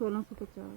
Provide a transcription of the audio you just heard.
1650.